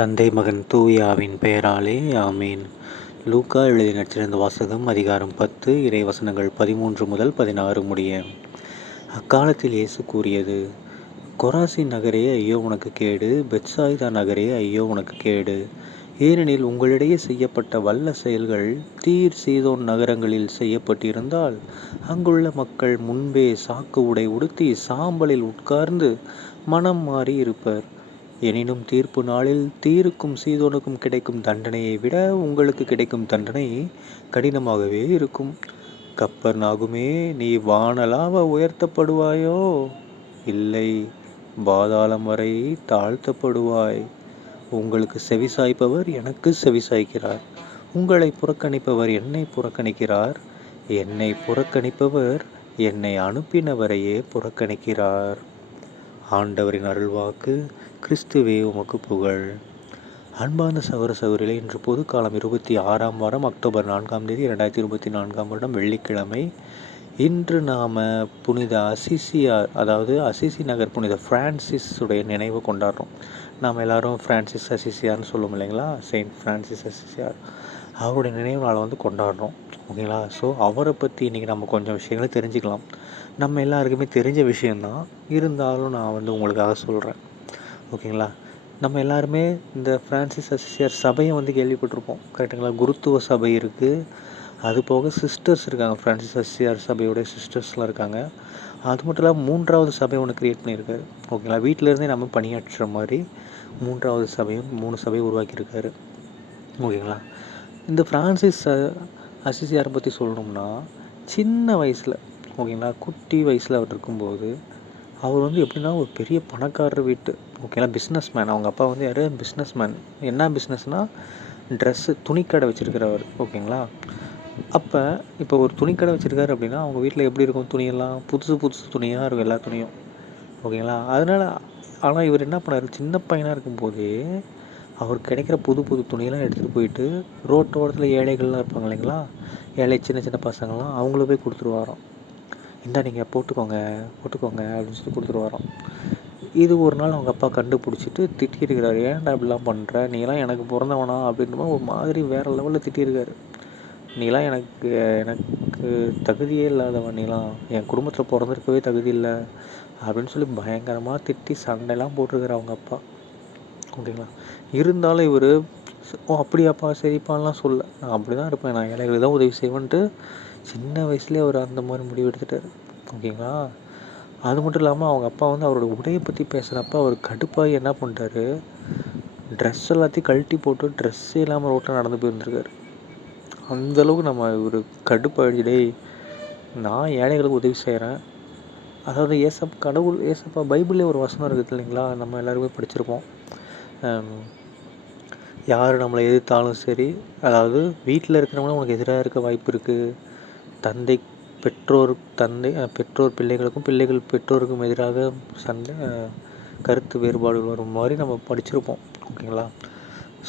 தந்தை மகன் தூய ஆவியின் பெயராலே ஆமீன். லூக்கா எழுதிய நற்சிறந்த வாசகம் அதிகாரம் 10 இறைவசனங்கள் 13 முதல் 16 முடிய. அக்காலத்தில் இயேசு கூறியது: கொராசின் நகரே ஐயோ உனக்கு கேடு, பெத்சாய்தா நகரே ஐயோ உனக்கு கேடு. ஏனெனில் உங்களிடையே செய்யப்பட்ட வல்ல செயல்கள் தீர் சீதோன் நகரங்களில் செய்யப்பட்டிருந்தால் அங்குள்ள மக்கள் முன்பே சாக்கு உடை உடுத்தி சாம்பலில் உட்கார்ந்து மனம் மாறி இருப்பர். எனினும் தீர்ப்பு நாளில் தீருக்கும் சீதோனுக்கும் கிடைக்கும் தண்டனையை விட உங்களுக்கு கிடைக்கும் தண்டனை கடினமாகவே இருக்கும். கப்பர்நாகுமே, நீ வானளாவ உயர்த்தப்படுவாயோ? இல்லை, பாதாளம் வரை தாழ்த்தப்படுவாய். உங்களுக்கு செவிசாய்ப்பவர் எனக்கு செவிசாய்க்கிறார், உங்களை புறக்கணிப்பவர் என்னை புறக்கணிக்கிறார், என்னை புறக்கணிப்பவர் என்னை அனுப்பினவரையே புறக்கணிக்கிறார். ஆண்டவரின் அருள்வாக்கு. கிறிஸ்துவே உமக்கு புகழ். அன்பார்ந்த சகோதர சகோதரிகளே, இன்று பொதுக்காலம் 26ஆம் வாரம் அக்டோபர் 4ஆம் தேதி 2024ஆம் வருடம் வெள்ளிக்கிழமை. இன்று நாம் புனித அசிசியார், அதாவது அசிசி நகர் புனித பிரான்சிஸ் உடைய நினைவு கொண்டாடுறோம். நாம் எல்லாரும் பிரான்சிஸ் அசிசியார்னு சொல்லுவோம் இல்லைங்களா? செயின்ட் பிரான்சிஸ் அசிசியார், அவருடைய நினைவு நாளை கொண்டாடுறோம். ஓகேங்களா? ஸோ அவரை பற்றி இன்றைக்கி நம்ம கொஞ்சம் விஷயங்களை தெரிஞ்சுக்கலாம். நம்ம எல்லாருக்குமே தெரிஞ்ச விஷயந்தான், இருந்தாலும் நான் உங்களுக்காக சொல்கிறேன். ஓகேங்களா? நம்ம எல்லாருமே இந்த பிரான்சிஸ் அசிசியார் சபையை கேள்விப்பட்டிருப்போம், கரெக்டுங்களா? குருத்துவ சபை இருக்குது, அது போக சிஸ்டர்ஸ் இருக்காங்க, பிரான்சிஸ் அசிசியார் சபையோடைய சிஸ்டர்ஸ்லாம் இருக்காங்க. அது மட்டும் இல்லாமல் 3வது சபை ஒன்று க்ரியேட் பண்ணியிருக்காரு. ஓகேங்களா? வீட்டிலேருந்தே நம்ம பணியாற்றுற மாதிரி 3வது சபையும் 3 சபையை உருவாக்கியிருக்காரு. ஓகேங்களா? இந்த பிரான்சிஸ் அசிசியாரை பற்றி சொல்லணும்னா, சின்ன வயசில், ஓகேங்களா, குட்டி வயசில் அவர் இருக்கும்போது அவர் எப்படின்னா ஒரு பெரிய பணக்காரர் வீட்டு, ஓகேங்களா, பிஸ்னஸ் மேன். அவங்க அப்பா யார்? Business man. என்ன பிஸ்னஸ்னால் ட்ரெஸ்ஸு, துணிக்கடை வச்சுருக்கிறவர். ஓகேங்களா? இப்போ ஒரு துணிக்கடை வச்சுருக்காரு அப்படின்னா அவங்க வீட்டில் எப்படி இருக்கும்? துணியெல்லாம் புதுசு புதுசு துணியாக இருக்கும், எல்லா துணியும். ஓகேங்களா? ஆனால் இவர் என்ன பண்ணார்? சின்ன பையனாக இருக்கும்போதே அவர் கிடைக்கிற புது புது துணியெல்லாம் எடுத்துகிட்டு போயிட்டு ரோட்டோரத்தில் ஏழைகள்லாம் இருப்பாங்க இல்லைங்களா? ஏழை சின்ன சின்ன பசங்கள்லாம் அவங்கள போய் கொடுத்துருவாராம். இந்தா நீங்கள் போட்டுக்கோங்க அப்படின்னு சொல்லி கொடுத்துருவாராம். இது ஒரு நாள் அவங்க அப்பா கண்டுபிடிச்சிட்டு திட்டியிருக்கிறார். ஏன்டா இப்படிலாம் பண்ணுற, நீலாம் எனக்கு பிறந்தவனா அப்படின்ற ஒரு மாதிரி வேறு லெவலில் திட்டியிருக்காரு. நீலாம் எனக்கு தகுதியே இல்லாதவன், நீலாம் என் குடும்பத்தில் பிறந்திருக்கவே தகுதி இல்லை அப்படின்னு சொல்லி பயங்கரமாக திட்டி சண்டைலாம் போட்டிருக்காரு அவங்க அப்பா. ஓகேங்களா? இருந்தாலும் இவர் அப்படியாப்பா சரிப்பான்லாம் சொல்ல, நான் அப்படி தான் இருப்பேன், நான் ஏழைகளுக்கு தான் உதவி செய்வேன்ட்டு சின்ன வயசுலேயே அவர் அந்த மாதிரி முடிவு எடுத்துட்டார். ஓகேங்களா? அது மட்டும் இல்லாமல் அவங்க அப்பா அவரோட உடையை பற்றி பேசுகிறப்ப அவர் கடுப்பாகி என்ன பண்ணிட்டாரு, ட்ரெஸ் எல்லாத்தையும் கழட்டி போட்டு ட்ரெஸ்ஸே இல்லாமல் ரோட்டில் நடந்து போயிருந்துருக்காரு. அந்தளவுக்கு நம்ம ஒரு கடுப்பாகிடுச்சு. நான் ஏழைகளுக்கு உதவி செய்கிறேன், அதாவது ஏசப்பா பைபிள்லேயே ஒரு வசனம் இருக்குது இல்லைங்களா? நம்ம எல்லாருமே படிச்சிருப்போம். யார் நம்மளை எதிர்த்தாலும் சரி, அதாவது வீட்டில் இருக்கிறவங்களும் உனக்கு எதிராக இருக்க வாய்ப்பு இருக்குது. பெற்றோர் பிள்ளைகளுக்கும் பிள்ளைகள் பெற்றோருக்கும் எதிராக சண்டை, கருத்து வேறுபாடு வரும் மாதிரி நம்ம படிச்சிருப்போம். ஓகேங்களா?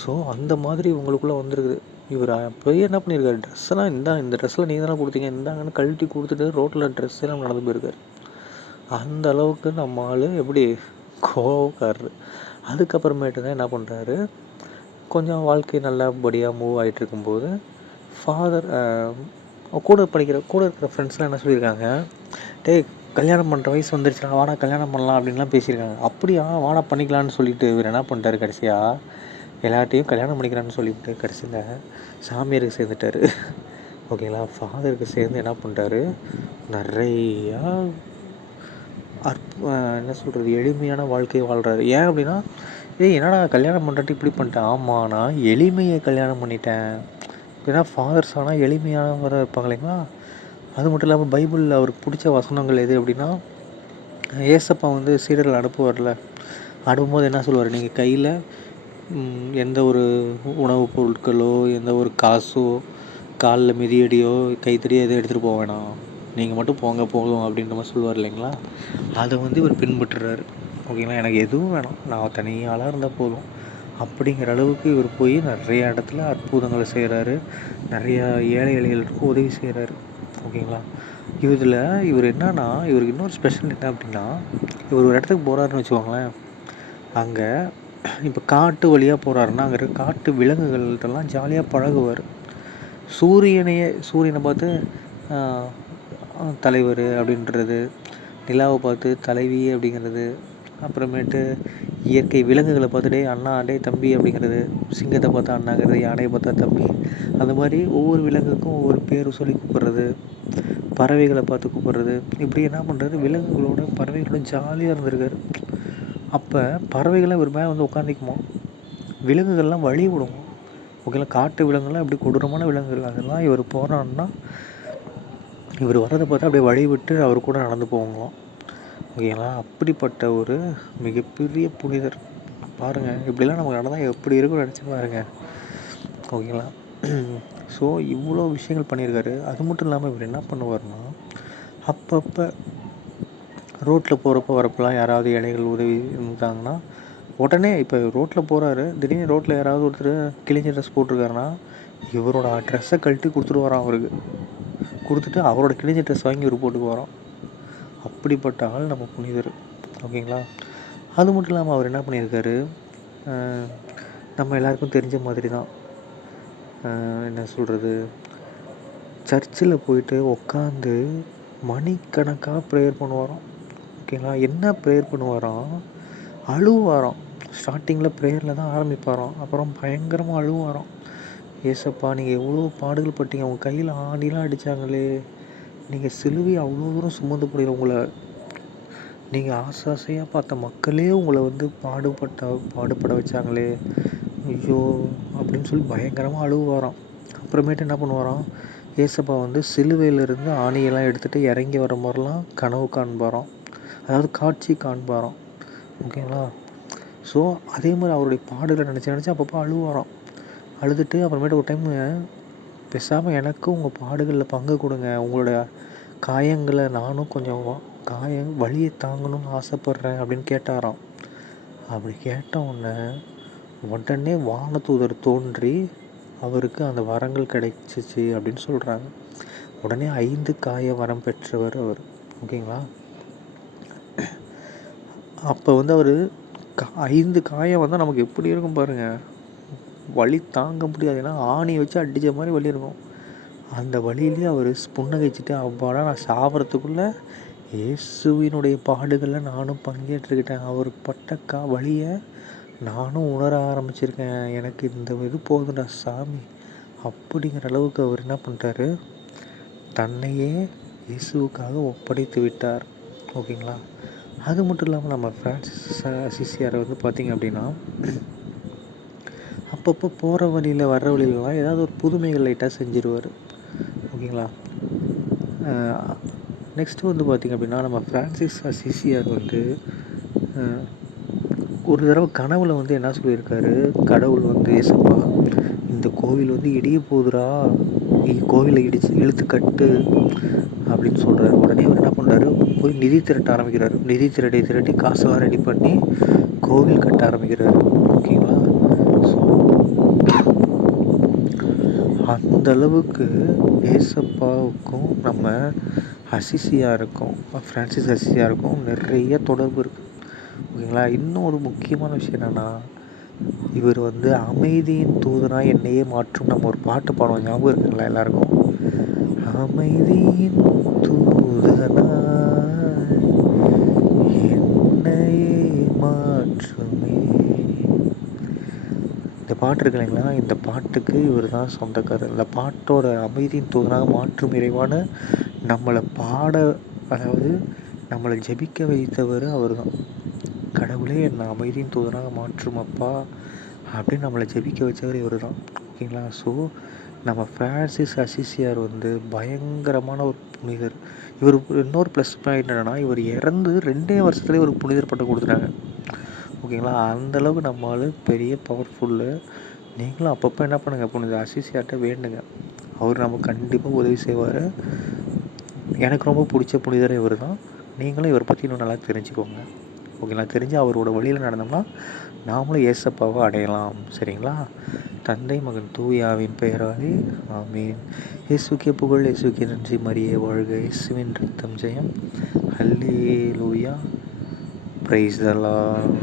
ஸோ அந்த மாதிரி உங்களுக்குள்ளே வந்துருக்குது. இவர் போய் என்ன பண்ணியிருக்காரு, ட்ரெஸ்ஸெல்லாம் இந்த ட்ரெஸ்ஸில் நீங்கள் தானே கொடுத்தீங்க, இந்தாங்கன்னு கழட்டி கொடுத்துட்டு ரோட்டில் ட்ரெஸ் எல்லாம் நடந்து போயிருக்காரு. அந்த அளவுக்கு நம்ம ஆள் எப்படி கோவக்காரரு. அதுக்கப்புறமேட்டு தான் என்ன பண்ணுறாரு, கொஞ்சம் வாழ்க்கை நல்லபடியாக மூவ் ஆகிட்டு இருக்கும்போது ஃபாதர் கூட இருக்கிற ஃப்ரெண்ட்ஸ்லாம் என்ன சொல்லியிருக்காங்க, டேய் கல்யாணம் பண்ணுற வயசு வந்துருச்சுனா வாடா கல்யாணம் பண்ணலாம் அப்படின்லாம் பேசியிருக்காங்க. அப்படியா, வாடா பண்ணிக்கலான்னு சொல்லிட்டு இவர் என்ன பண்ணிட்டாரு, கடைசியாக எல்லார்ட்டையும் கல்யாணம் பண்ணிக்கிறான்னு சொல்லிவிட்டு கடைசியில் சாமியாருக்கு சேர்ந்துட்டார். ஓகேங்களா? ஃபாதருக்கு சேர்ந்து என்ன பண்ணிட்டாரு, நிறையா என்ன சொல்கிறது, எளிமையான வாழ்க்கையை வாழ்கிறாரு. ஏன் அப்படின்னா, என்னடா கல்யாணம் பண்ணுறட்டு இப்படி பண்ணிட்டேன். ஆமாம், நான் எளிமையை கல்யாணம் பண்ணிட்டேன். ஏன்னா ஃபாதர்ஸ் ஆனால் எளிமையானவராக இருப்பாங்க இல்லைங்களா? அது மட்டும் இல்லாமல் பைபிளில் அவருக்கு பிடிச்ச வசனங்கள் எது அப்படின்னா, ஏசப்பா சீடர்கள் அனுப்பும்போது என்ன சொல்லுவார், நீங்கள் கையில் எந்த ஒரு உணவுப் பொருட்களோ எந்த ஒரு காசோ காலில் மிதியடியோ கைத்தடியோ எதுவும் எடுத்துகிட்டு போக வேணாம், நீங்கள் மட்டும் போதும் அப்படின்ற மாதிரி சொல்லுவார் இல்லைங்களா? அதை இவர் பின்பற்றுறாரு. ஓகேங்களா? எனக்கு எதுவும் வேணாம், நான் தனியாளாக இருந்தால் போதும் அப்படிங்கிற அளவுக்கு இவர் போய் நிறைய இடத்துல அற்புதங்களை செய்கிறாரு, நிறையா ஏழை எளிகளுக்கு உதவி செய்கிறாரு. ஓகேங்களா? இவர் என்னன்னா, இவருக்கு இன்னொரு ஸ்பெஷல் என்ன அப்படின்னா, இவர் ஒரு இடத்துக்கு போகிறாருன்னு வச்சுக்கோங்களேன், அங்கே இப்போ காட்டு வழியாக போகிறாருன்னா அங்கே இருக்க காட்டு விலங்குகள்கிட்டலாம் ஜாலியாக பழகுவார். சூரியனை பார்த்து தலைவர் அப்படின்றது, நிலாவை பார்த்து தலைவி அப்படிங்கிறது, அப்புறமேட்டு இயற்கை விலங்குகளை பார்த்து டே அண்ணா, டே தம்பி அப்படிங்கிறது, சிங்கத்தை பார்த்தா அண்ணாங்கிறது, யானையை பார்த்தா தம்பி, அந்த மாதிரி ஒவ்வொரு விலங்குக்கும் ஒவ்வொரு பேர் சொல்லி கூப்பிட்றது, பறவைகளை பார்த்து கூப்பிட்றது, இப்படி என்ன பண்ணுறது, விலங்குகளோட பறவைகளோட ஜாலியாக இருந்திருக்காரு. அப்போ பறவைகள்லாம் இவர் மேலே வந்து உட்காந்துக்குமா, விலங்குகள்லாம் வழி விடுமா. ஓகேங்களா, காட்டு விலங்குலாம் எப்படி கொடூரமான விலங்குகள், அதெல்லாம் இவர் போகிறான்னா இவர் வர்றதை பார்த்தா அப்படியே வழி விட்டு அவர் கூட நடந்து போவாங்களாம். ஓகேங்களா, அப்படிப்பட்ட ஒரு மிகப்பெரிய புனிதர் பாருங்கள். இப்படிலாம் நமக்கு நடந்தால் எப்படி இருக்குன்னு நினச்சி பாருங்கள். ஓகேங்களா, ஸோ இவ்வளோ விஷயங்கள் பண்ணியிருக்காரு. அது மட்டும் இல்லாமல் இவர் என்ன பண்ணுவார்னா, அப்பப்போ ரோட்டில் போகிறப்ப வரப்பெல்லாம் யாராவது இலைகள் உதவி இருந்தாங்கன்னா உடனே, இப்போ ரோட்டில் போகிறாரு, திடீர்னு ரோட்டில் யாராவது ஒருத்தர் கிழிஞ்ச ட்ரெஸ் போட்டிருக்காருன்னா இவரோட ட்ரெஸ்ஸை கழட்டி கொடுத்துட்டு வரான். அவருக்கு கொடுத்துட்டு அவரோட கிழிஞ்ச ட்ரெஸ் வாங்கி இவர் போட்டுக்கு வரோம். அப்படிப்பட்ட ஆள் நம்ம புனிதர். ஓகேங்களா, அது மட்டும் இல்லாமல் அவர் என்ன பண்ணியிருக்காரு, நம்ம எல்லாருக்கும் தெரிஞ்ச மாதிரி தான், என்ன சொல்கிறது, சர்ச்சில் போயிட்டு உட்காந்து மணிக்கணக்காக ப்ரேயர் பண்ணுவாராம். ஓகேங்களா, என்ன ப்ரேயர் பண்ணுவாராம், அழுவாராம். ஸ்டார்டிங்கில் ப்ரேயரில் தான் ஆரம்பிப்பாராம், அப்புறம் பயங்கரமாக அழுவாராம். ஏசப்பா, நீங்கள் எவ்வளோ பாடுகள் பட்டீங்க, உங்கள் கையில் ஆணிலாம் அடித்தாங்களே, நீங்கள் சிலுவை அவ்வளோ தூரம் சுமந்து போடுற, உங்களை நீங்கள் ஆசையாக பார்த்த மக்களே உங்களை வந்து பாடுபட வச்சாங்களே, ஐயோ அப்படின்னு சொல்லி பயங்கரமாக அழுவாராம். அப்புறமேட்டு என்ன பண்ணுவாராம், ஏசப்பா வந்து சிலுவையிலேருந்து ஆணியெல்லாம் எடுத்துகிட்டு இறங்கி வர மாதிரிலாம் கனவு காண்பாராம், அதாவது காட்சி காண்பாராம். ஓகேங்களா, ஸோ அதே மாதிரி அவருடைய பாடலை நினச்சி அப்பப்போ அழுவாராம். அழுதுட்டு அப்புறமேட்டு ஒரு டைம், பேசாமல் எனக்கும் உங்கள் பாடுகளில் பங்கு கொடுங்க, உங்களோட காயங்களை நானும் கொஞ்சம் வலியை தாங்கணும்னு ஆசைப்பட்றேன் அப்படின்னு கேட்டாராம். அப்படி கேட்ட உடனே வானதூதர் தோன்றி அவருக்கு அந்த வரங்கள் கிடைச்சிச்சு அப்படின்னு சொல்கிறாங்க. உடனே 5 காய வரம் பெற்றவர் அவர். ஓகேங்களா, அப்போ வந்து அவர் 5 காயம் வந்தால் நமக்கு எப்படி இருக்கும் பாருங்கள், வலி தாங்க முடியாது. ஏன்னா ஆணி வச்சு அடித்த மாதிரி வலி இருக்கும். அந்த வலியிலே அவர் புன்னகைச்சிட்டு, அவ்வாடா நான் சாவறதுக்குள்ளே இயேசுவினுடைய பாடுகளில் நானும் பங்கேற்றுக்கிட்டேன், அவர் பட்ட வலியை நானும் உணர ஆரம்பிச்சிருக்கேன், எனக்கு இந்த இது போதுண்டா சாமி அப்படிங்கிற அளவுக்கு அவர் என்ன பண்ணிட்டாரு, தன்னையே இயேசுவுக்காக ஒப்படைத்து விட்டார். ஓகேங்களா, அது மட்டும் இல்லாமல் நம்ம ஃப்ரான்சிஸ் அசிசியாரை வந்து பார்த்திங்க அப்படின்னா, அப்பப்போ போகிற வழியில் வர்ற வழியிலலாம் ஏதாவது ஒரு புதுமைகள் லைட்டாக செஞ்சிருவார். ஓகேங்களா, நெக்ஸ்ட்டு வந்து பார்த்திங்க அப்படின்னா, நம்ம ஃப்ரான்சிஸ் அசிசியார் வந்து ஒரு தடவை கனவுல வந்து என்ன சொல்லியிருக்காரு, கடவுள் வந்து ஏசப்பா இந்த கோவில் வந்து இடிய போகுதுரா, கோவிலை இழுத்து கட்டு அப்படின்னு சொல்கிறாரு. உடனே அவர் என்ன பண்ணுறாரு, போய் நிதி திரட்ட ஆரம்பிக்கிறார். நிதி திரட்டி காசெல்லாம் ரெடி பண்ணி கோவில் கட்ட ஆரம்பிக்கிறாரு. ஓகேங்களா, ஸோ அந்த அளவுக்கு ஏசப்பாவுக்கும் நம்ம அசிசியாருக்கும், ஃப்ரான்சிஸ் அசிசியாருக்கும் நிறைய தொடர்பு இருக்குது. ஓகேங்களா, இன்னும் ஒரு முக்கியமான விஷயம் என்னென்னா, இவர் வந்து அமைதியின் தூதனாக என்னையே மாற்றும் நம்ம ஒரு பாட்டு பாடுவோம், ஞாபகம் இருக்குங்களா எல்லாருக்கும், அமைதியின் தூதனாய் என்னையே மாற்றுமே. இந்த பாட்டு இருக்கு இல்லைங்களா, இந்த பாட்டுக்கு இவர் தான் சொந்தக்காரர். இந்த பாட்டோட அமைதியின் தூதனாக மாற்றும் இறைவான நம்மளை அதாவது நம்மளை ஜெபிக்க வைத்தவர் அவர் தான். கடவுளே என்னை அமைதியின் தூதனாக மாற்றும் அப்பா அப்படின்னு நம்மளை ஜெபிக்க வச்சவர் இவர் தான். ஓகேங்களா, ஸோ நம்ம ஃப்ரான்சிஸ் அசிசியார் வந்து பயங்கரமான ஒரு புனிதர். இவர் இன்னொரு ப்ளஸ் பாயிண்ட் என்னென்னா, இவர் இறந்து 2 வருஷத்துலேயே ஒரு புனிதர் பட்டம் கொடுத்துட்டாங்க. ஓகேங்களா, அந்தளவுக்கு நம்மளால் பெரிய பவர்ஃபுல்லு. நீங்களும் அப்பப்போ என்ன பண்ணுங்கள், புனித அசிசியார்கிட்ட வேண்டுங்க, அவர் நமக்கு கண்டிப்பாக உதவி செய்வார். எனக்கு ரொம்ப பிடிச்ச புனிதர் இவர் தான். நீங்களும் இவரை பற்றி இன்னும் நல்லா தெரிஞ்சுக்கோங்க. ஓகேங்களா, தெரிஞ்சு அவரோட வழியில் நடந்தோம்னா நாமளும் ஏசப்பாவை அடையலாம். சரிங்களா, தந்தை மகன் தூயாவின் பெயராலே ஆமீன். இயேசுக்கே புகழ், இயேசுக்கே நன்றி, மரியே வாழ்க, இயேசுவின் ரத்தம் ஜெயம், ஹல்லேலூயா, பிரைஸ் தி லார்ட்.